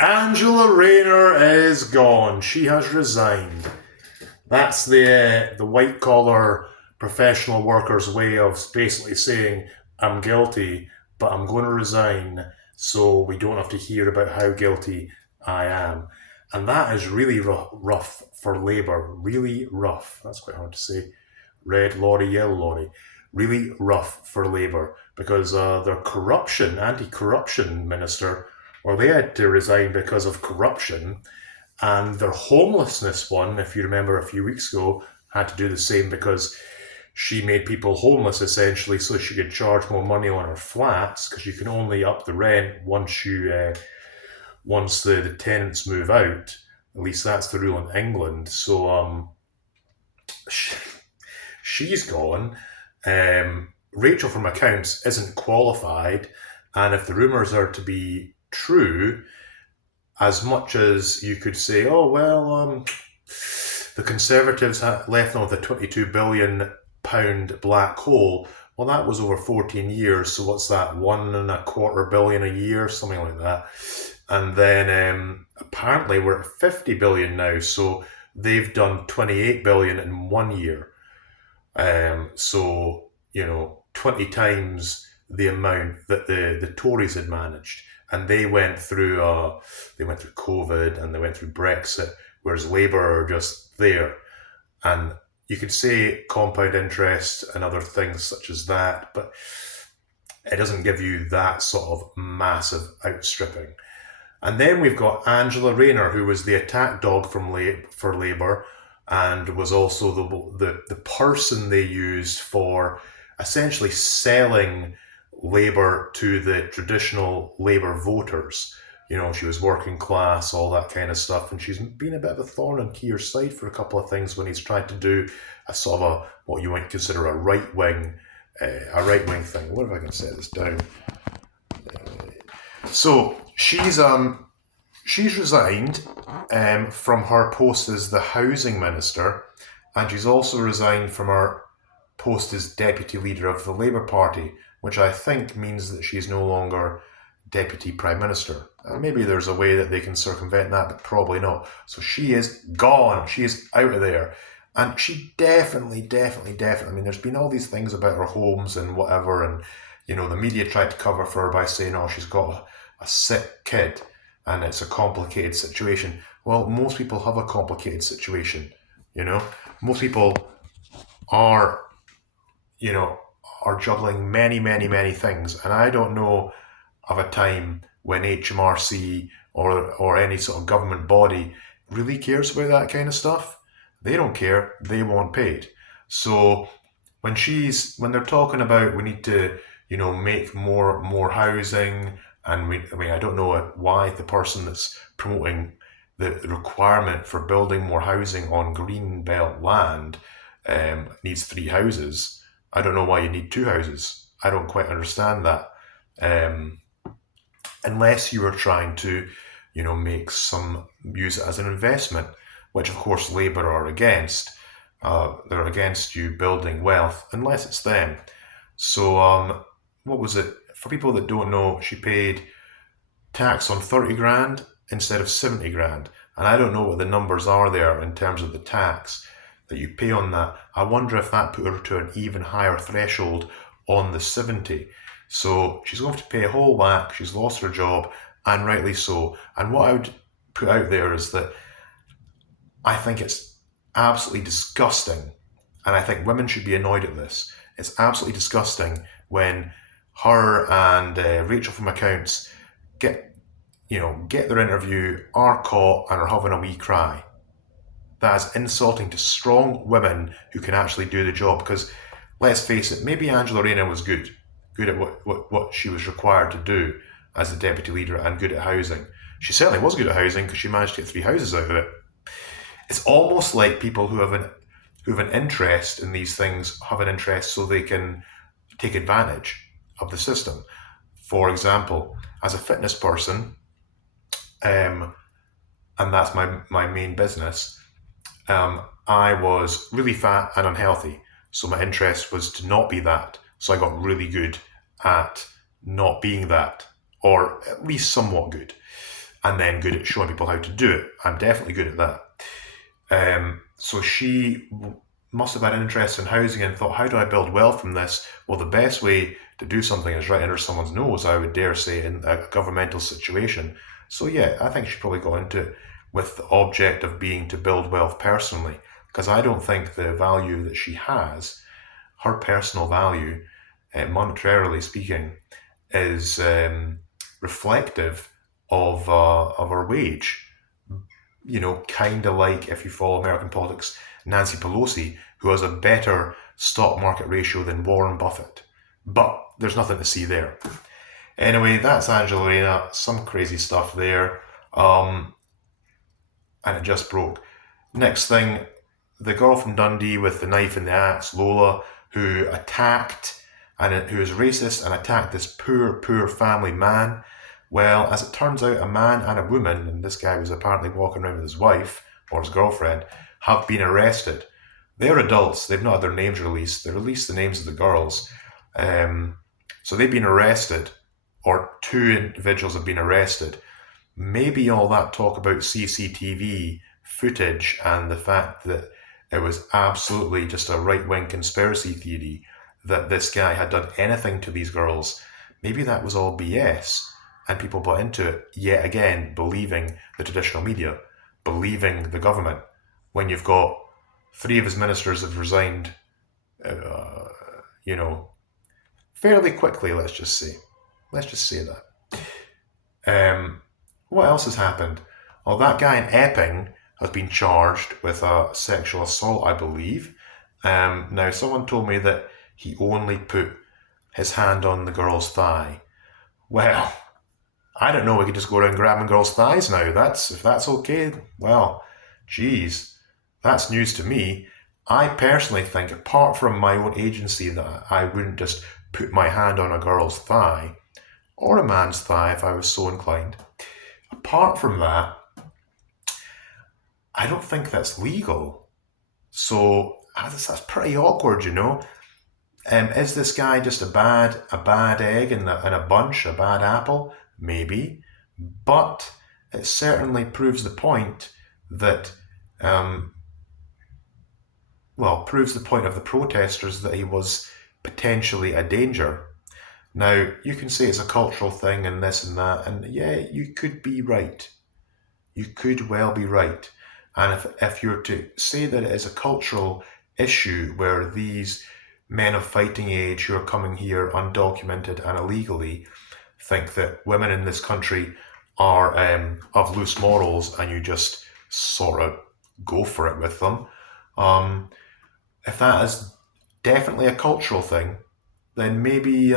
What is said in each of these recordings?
Angela Rayner is gone. She has resigned. That's the white collar professional workers' way of basically saying, I'm guilty, but I'm going to resign so we don't have to hear about how guilty I am. And that is really rough for Labour. Really rough. That's quite hard to say. Red lorry, yellow lorry. Really rough for Labour because their anti-corruption minister, or they had to resign because of corruption, and their homelessness one, if you remember a few weeks ago, had to do the same because she made people homeless essentially so she could charge more money on her flats because you can only up the rent once the tenants move out. At least that's the rule in England. So she, she's gone. Rachel from accounts isn't qualified, and if the rumours are to be true, as much as you could say, oh well, the Conservatives left on with a £22 billion black hole. Well, that was over 14 years, so what's that? £1.25 billion a year, something like that. And then apparently we're at 50 billion now, so they've done 28 billion in 1 year. So 20 times the amount that the Tories had managed, and they went through COVID and they went through Brexit, whereas Labour are just there. And you could say compound interest and other things such as that, but it doesn't give you that sort of massive outstripping. And then we've got Angela Rayner, who was the attack dog for Labour, and was also the person they used for essentially selling Labour to the traditional Labour voters. She was working class, all that kind of stuff, and she's been a bit of a thorn in Keir's side for a couple of things when he's tried to do a sort of what you might consider a right wing thing. What if I can set this down? So she's resigned from her post as the housing minister, and she's also resigned from her post as deputy leader of the Labour Party, which I think means that she's no longer deputy prime minister. Maybe there's a way that they can circumvent that, but probably not. So she is gone. She is out of there. And she definitely, I mean, there's been all these things about her homes and whatever, and the media tried to cover for her by saying, oh, she's got a sick kid and it's a complicated situation. Well, most people have a complicated situation, Most people are, are juggling many, many, many things. And I don't know of a time when HMRC or any sort of government body really cares about that kind of stuff. They don't care. They want paid. So when they're talking about we need to, make more housing, and I don't know why the person that's promoting the requirement for building more housing on green belt land needs 3 houses. I don't know why you need 2 houses. I don't quite understand that. Unless you are trying to, use it as an investment, which of course Labour are against. They're against you building wealth, unless it's them. So, what was it? For people that don't know, she paid tax on 30 grand instead of 70 grand. And I don't know what the numbers are there in terms of the tax that you pay on that. I wonder if that put her to an even higher threshold on the 70. So she's going to have to pay a whole whack. She's lost her job, and rightly so. And what I would put out there is that I think it's absolutely disgusting, and I think women should be annoyed at this. It's absolutely disgusting when her and Rachel from accounts get their interview, are caught, and are having a wee cry. That is insulting to strong women who can actually do the job. Because let's face it, maybe Angela Rayner was good at what she was required to do as the deputy leader, and good at housing. She certainly was good at housing because she managed to get 3 houses out of it. It's almost like people who have an interest in these things have an interest so they can take advantage of the system. For example, as a fitness person, and that's my main business, I was really fat and unhealthy. So my interest was to not be that. So I got really good at not being that, or at least somewhat good. and then good at showing people how to do it. I'm definitely good at that. So she must have had an interest in housing and thought, how do I build wealth from this? Well, the best way to do something is right under someone's nose, I would dare say, in a governmental situation. So yeah, I think she probably got into it with the object of being to build wealth personally, because I don't think the value that she has, her personal value, monetarily speaking, is reflective of her wage. Kind of like, if you follow American politics, Nancy Pelosi, who has a better stock market ratio than Warren Buffett. But there's nothing to see there. Anyway, that's Angela Rayner. Some crazy stuff there. And it just broke. Next thing, the girl from Dundee with the knife and the axe, Lola, who attacked and who is racist and attacked this poor family man. Well, as it turns out, a man and a woman, and this guy was apparently walking around with his wife or his girlfriend, have been arrested. They're adults. They've not had their names released. They released the names of the girls. So they've been arrested, or two individuals have been arrested. Maybe all that talk about CCTV footage and the fact that it was absolutely just a right-wing conspiracy theory that this guy had done anything to these girls, maybe that was all BS. And people bought into it, yet again, believing the traditional media, believing the government, when you've got 3 of his ministers have resigned, fairly quickly, let's just say. Let's just say that. What else has happened? Well, that guy in Epping has been charged with a sexual assault, I believe. Now, someone told me that he only put his hand on the girl's thigh. Well, I don't know, we could just go around grabbing girls' thighs now. If that's okay, well, geez, that's news to me. I personally think, apart from my own agency, that I wouldn't just put my hand on a girl's thigh, or a man's thigh if I was so inclined. Apart from that, I don't think that's legal. So that's pretty awkward, Is this guy just a bad egg in a bunch, a bad apple? Maybe, but it certainly proves the point that, proves the point of the protesters that he was potentially a danger. Now, you can say it's a cultural thing and this and that, and yeah, you could be right. You could well be right. And if you're to say that it is a cultural issue where these men of fighting age who are coming here undocumented and illegally think that women in this country are of loose morals and you just sort of go for it with them, if that is definitely a cultural thing, then maybe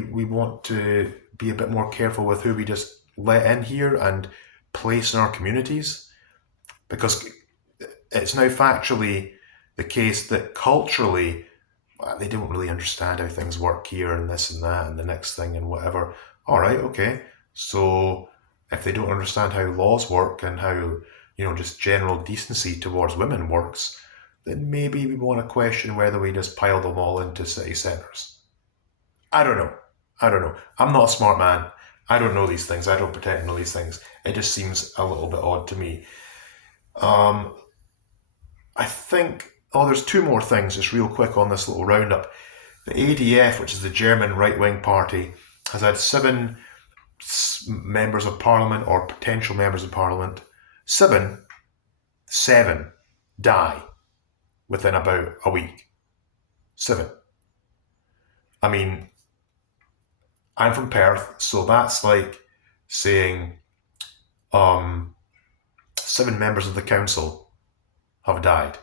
we want to be a bit more careful with who we just let in here and place in our communities, because it's now factually the case that culturally they don't really understand how things work here and this and that and the next thing and whatever. All right, okay. So if they don't understand how laws work and how, just general decency towards women works, then maybe we want to question whether we just pile them all into city centres. I don't know. I'm not a smart man. I don't know these things. I don't pretend to know these things. It just seems a little bit odd to me. I think, there's 2 more things just real quick on this little roundup. The ADF, which is the German right-wing party, has had 7 members of parliament or potential members of parliament, 7 die within about a week. 7. I mean, I'm from Perth, so that's like saying 7 members of the council have died.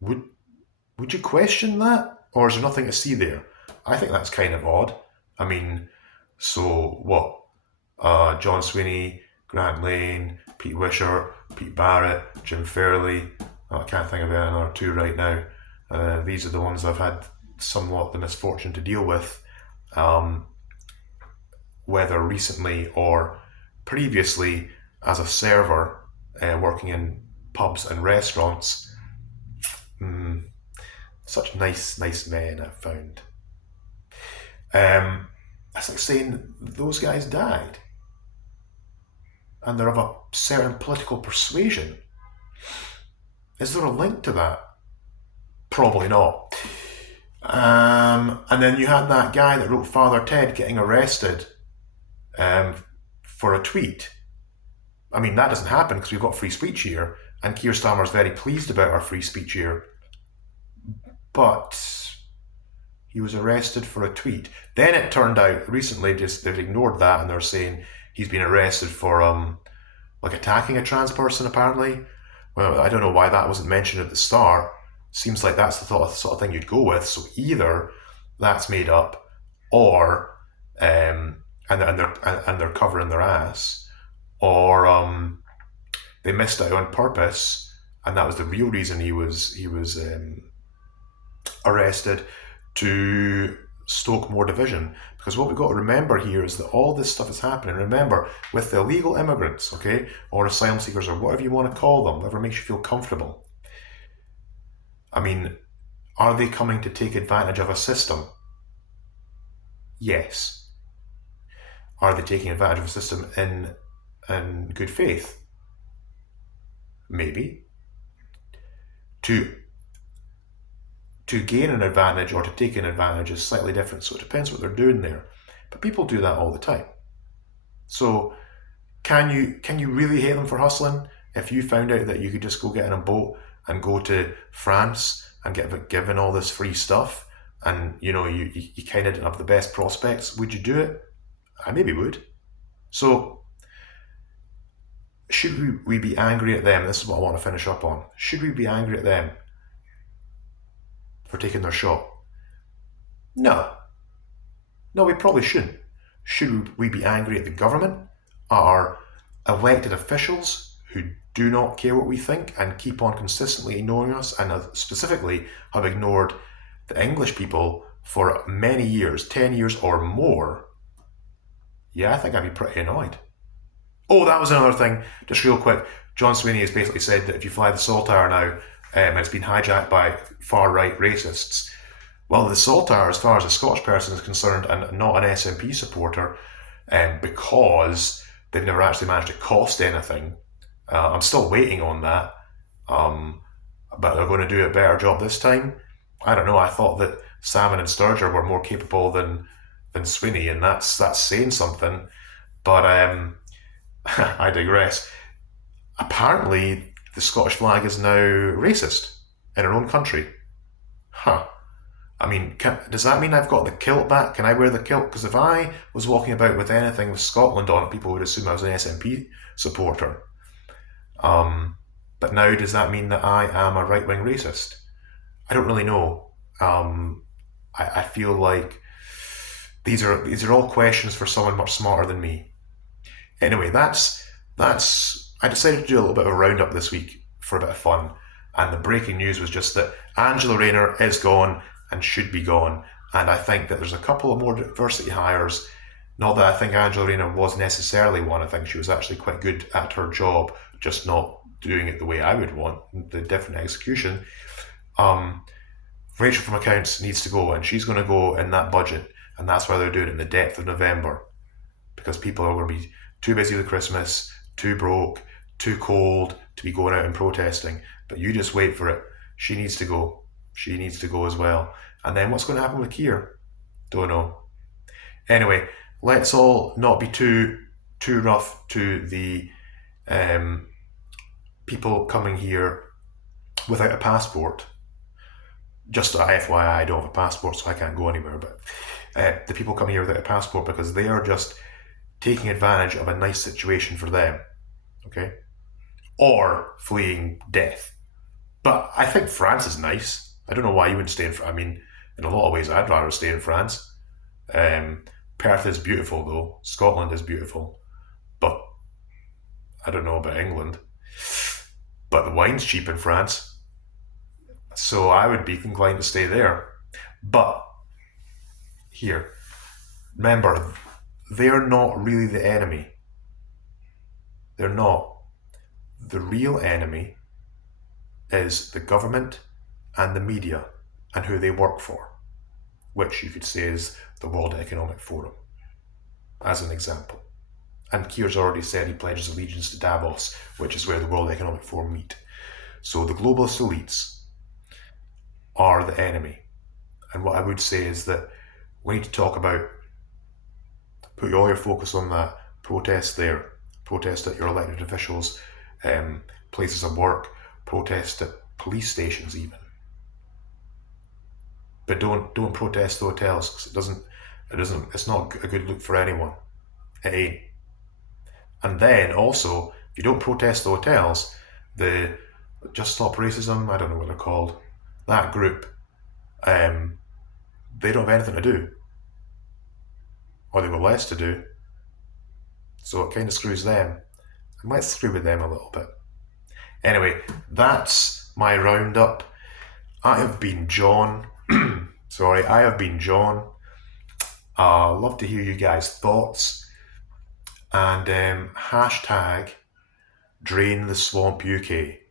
Would you question that? Or is there nothing to see there? I think that's kind of odd. I mean, so what? John Swinney, Grant Lane, Pete Wisher, Pete Barrett, Jim Fairley. I can't think of another 2 right now. These are the ones I've had somewhat the misfortune to deal with, whether recently or previously as a server working in pubs and restaurants. Such nice men I've found. That's like saying those guys died. and they're of a certain political persuasion. Is there a link to that? Probably not. And then you had that guy that wrote Father Ted getting arrested for a tweet. I mean, that doesn't happen because we've got free speech here, and Keir Starmer's very pleased about our free speech here. But he was arrested for a tweet. Then it turned out recently they've ignored that and they're saying he's been arrested for like attacking a trans person apparently. Well, I don't know why that wasn't mentioned at the start. Seems like that's the sort of thing you'd go with. So either that's made up, or and they're covering their ass, or they missed out on purpose, and that was the real reason he was arrested, to stoke more division. Because what we've got to remember here is that all this stuff is happening. Remember, with the illegal immigrants, okay, or asylum seekers, or whatever you want to call them, whatever makes you feel comfortable. I mean, are they coming to take advantage of a system? Yes. Are they taking advantage of a system in good faith? Maybe. To gain an advantage or to take an advantage is slightly different, so it depends what they're doing there. But people do that all the time. So can you really hate them for hustling if you found out that you could just go get in a boat and go to France and get given all this free stuff, and you kind of didn't have the best prospects? Would you do it? I maybe would. So should we be angry at them? This is what I want to finish up on. Should we be angry at them for taking their shot? No, we probably shouldn't. Should we be angry at the government, our elected officials who do not care what we think and keep on consistently ignoring us, and specifically have ignored the English people for many years, 10 years or more? Yeah, I think I'd be pretty annoyed. Oh, that was another thing, just real quick. John Swinney has basically said that if you fly the Saltire now, it's been hijacked by far-right racists. Well, the Saltire, as far as a Scottish person is concerned, and not an SNP supporter, because they've never actually managed to cost anything. I'm still waiting on that, but they're going to do a better job this time. I don't know, I thought that Salmon and Sturgeon were more capable than Swinney, and that's saying something. But I digress. Apparently, the Scottish flag is now racist in our own country. Huh. I mean, does that mean I've got the kilt back? Can I wear the kilt? Because if I was walking about with anything with Scotland on it, people would assume I was an SNP supporter. But now, does that mean that I am a right-wing racist? I don't really know. I feel like these are all questions for someone much smarter than me. Anyway, that's. I decided to do a little bit of a roundup this week for a bit of fun, and the breaking news was just that Angela Rayner is gone and should be gone, and I think that there's a couple of more diversity hires. Not that I think Angela Rayner was necessarily one. I think she was actually quite good at her job, just not doing it the way I would want, the different execution. Rachel from Accounts needs to go, and she's going to go in that budget, and that's why they're doing it in the depth of November, because people are going to be too busy with Christmas, too broke, too cold to be going out and protesting. But you just wait for it. She needs to go. She needs to go as well. And then what's going to happen with Keir? Don't know. Anyway, let's all not be too rough to the people coming here without a passport. Just FYI, I don't have a passport, so I can't go anywhere. But the people coming here without a passport, because they are just taking advantage of a nice situation for them, okay? Or fleeing death. But I think France is nice. I don't know why you wouldn't stay in France. I mean, in a lot of ways, I'd rather stay in France. Perth is beautiful, though. Scotland is beautiful. But I don't know about England. But the wine's cheap in France. So I would be inclined to stay there. But here, remember, they're not really the enemy. They're not. The real enemy is the government and the media and who they work for, which you could say is the World Economic Forum, as an example. And Keir's already said he pledges allegiance to Davos, which is where the World Economic Forum meet. So the globalist elites are the enemy. And what I would say is that we need to talk about, put all your focus on that, protest there, protest at your elected officials, places of work, protest at police stations even. But don't protest the hotels, because it's not a good look for anyone. It ain't. And then also, if you don't protest the hotels, the Just Stop Racism, I don't know what they're called, that group, they don't have anything to do, or they've got less to do, so it kind of screws them. It might screw with them a little bit. Anyway, that's my roundup. I have been John. I have been John. Love to hear you guys' thoughts. And hashtag Drain the Swamp UK.